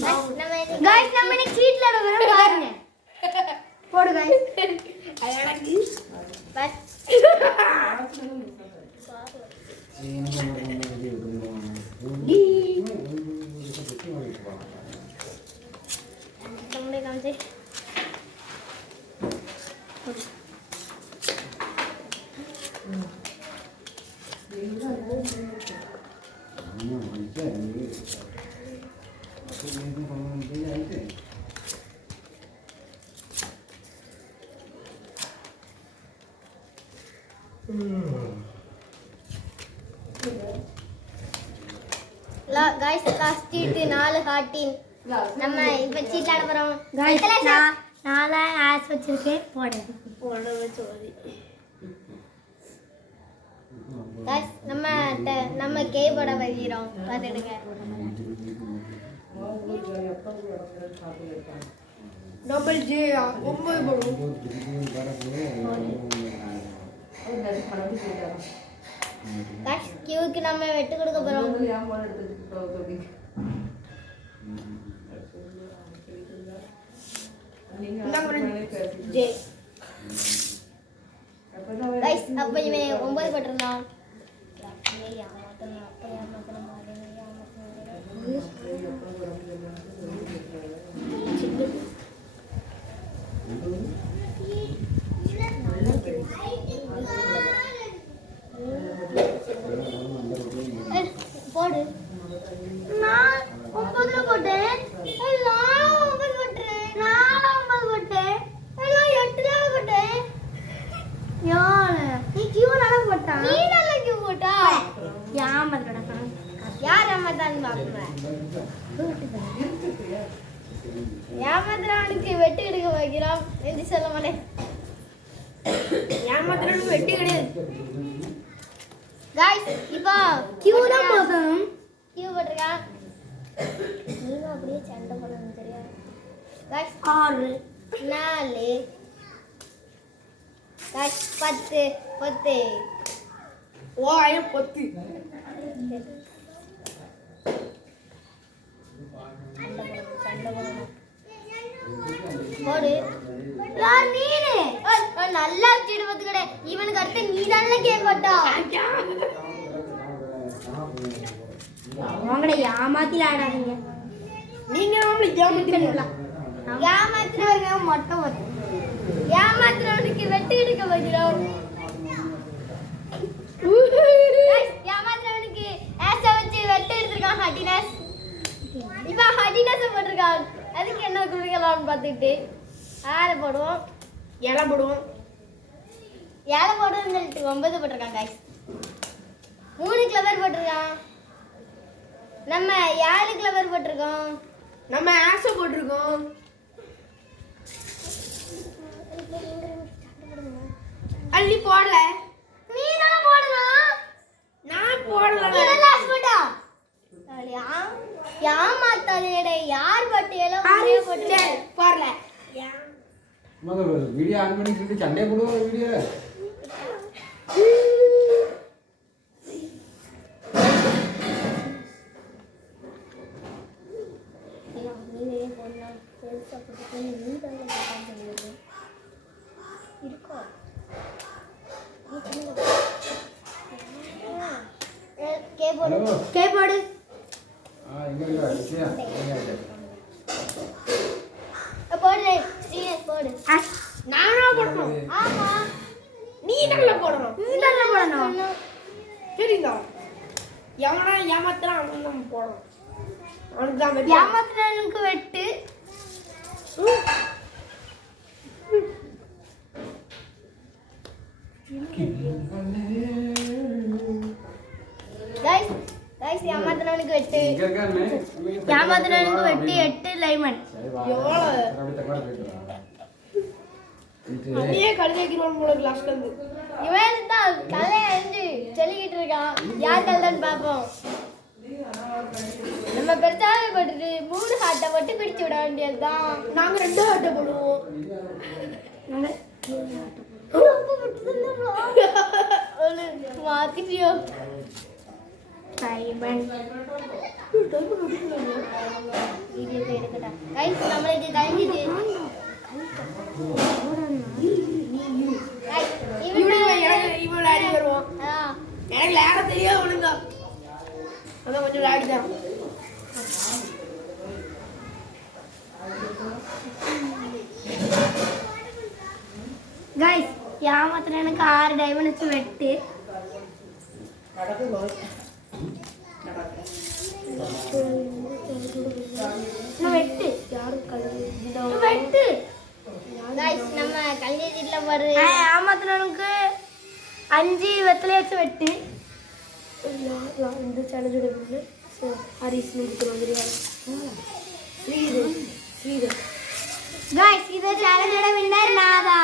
guys நம்ம இன்னைக்கு சீட்ல வரோம் பாருங்க போடு गाइस அழகா பஸ் तुमने काम से गाइस लास्ट चीट 4 ஹார்ட்டின் நம்ம இப்ப சீட் ஆட போறோம் गाइस நான் 4 ஆஸ் வச்சிருக்கேன் போடு சோரி गाइस நம்ம கே போட வைக்கிறோம் பாத்துடுங்க டபுள் ஜே 9 போடுவோம் गाइस கியூக்கு நம்ம வெட்டு கொடுக்க போறோம் ஜே गाइस अब मैं 9 போட்டுறலாம் போடு நான் 9 போட்டேன் எல்லாம் 9 போட்டேன் நான் 9 போட்டேன் எல்லாம் 8 தான் போட்டேன் யார் நீ கியூ நல்லா போட்டா நீ நல்லா கியூ போட்டா யாமதடா யார் யாமதான் பாக்குறேன் யாமதறானுக்கு வெட்டு எடுக்க வைக்கிறான் என்று சொல்ல மாட்டேன் யாமதறானுக்கு வெட்டு கிடையாது गाइस இப்போ கியூ தான் போடணும் கியூ போடுறா நீங்க அப்படியே சண்டை போடணும் சரியா गाइस 6 4 गाइस 10 ஓ ஐய 10 சண்டை போடணும் போடு யார் நீனே நல்லா அடிச்சிடு பாத்துக்கடே இவனுக்கு அடுத்து நீ தானே கேம் போட்டா வாங்கடா ஏமாத்தில ஆடாதீங்க நீங்க நம்மள ஏமாத்திரீங்களா ஏமாத்திரவங்க மொட்டை வந்து ஏமாத்திரவனுக்கு வெட்டு எடுக்க வைக்கிறோம் ஏமாத்திரவனுக்கு ஆச வச்சு வெட்டு எடுத்துருக்கான் ஹாட்டினஸ் இப்போ ஹாட்டினஸ் போட்டிருக்கான் அதுக்கு என்ன குடிக்கலாம்னு பார்த்துக்கிட்டு ஆளை போடுவோம் இலை போடுவோம் இலை போடுவோம்னு சொல்லிட்டு 9 போட்டிருக்கான் गाइस 3 கிளவர் போட்டிருக்கான் நம்ம 7 கிளவர் போட்டிருக்கோம் நம்ம ஆசை போட்டிருக்கோம் அள்ளி போடல நீ தான போடலாம் நான் போடல நீ லாஸ்ட் போடா அலியா யாமாத்தாதேடே யார் பட்டியல ஒரே போட்டு போடல மகன் வீடியோ ஆன் பண்ணி கிட்ட சண்டை போடுவா வீடியோ நீங்க போடலாம் செல்ஸ் அப்படி நீ தான் போடுறது இருக்கோ கே போடு இங்க இருக்கியா போடு சீரியஸ் போடு நானா போடணும் ஆமா நீ நல்லா போடணும் நீ நல்லா போடணும் சரிடா எவனா ஏமாத்துறான் அவன் நம்ம போடணும் அவனுக்கு தான் வெட்டு ஏமாத்துறவனுக்கு வெட்டு गाइस ஏமாத்துறவனுக்கு வெட்டு இங்க இருக்கானே ஏமாத்துறவனுக்கு வெட்டு 8 லைமன் எவ்வளவு அப்படி தக்கட போயிடுறா அப்படியே கழுதைக்கிறோம் மூல கிளாஸ்ல இருந்து இவன் தான் தலை அஞ்சு சொல்லிக்கிட்டு இருக்கான் யார் கல்தான் பாப்போம் நம்ம பெருசாக போட்டுட்டு 3 ஹார்ட்டை போட்டு பிடிச்சு விட வேண்டியதுதான் நாங்க 2 ஹார்ட்டை போடுவோம் நாங்க மாத்திட்டியோ டைமண்ட் வீடியோ கைஸ் நம்மளுக்கு கழிஞ்சிது இவன் ஆடி வருவோம் எனக்கு லேக தெரியாது ஒழுங்கா அதான் கொஞ்சம் ஆடிதான் கைஸ் ஏமாத்திர எனக்கு 6 டைமண்ட் வச்சு வெட்டு வெட்டு வெட்டு கைஸ் நம்ம கல்யாணத்துல பாரு ஏமாத்தினனுக்கு 5 வெத்தலை வச்சு வெட்டு இந்த சேலஞ்சோட ஹரிஸ் ஸ்ரீதர் கைஸ் இந்த சேலஞ்சோட வின்னர் நாதா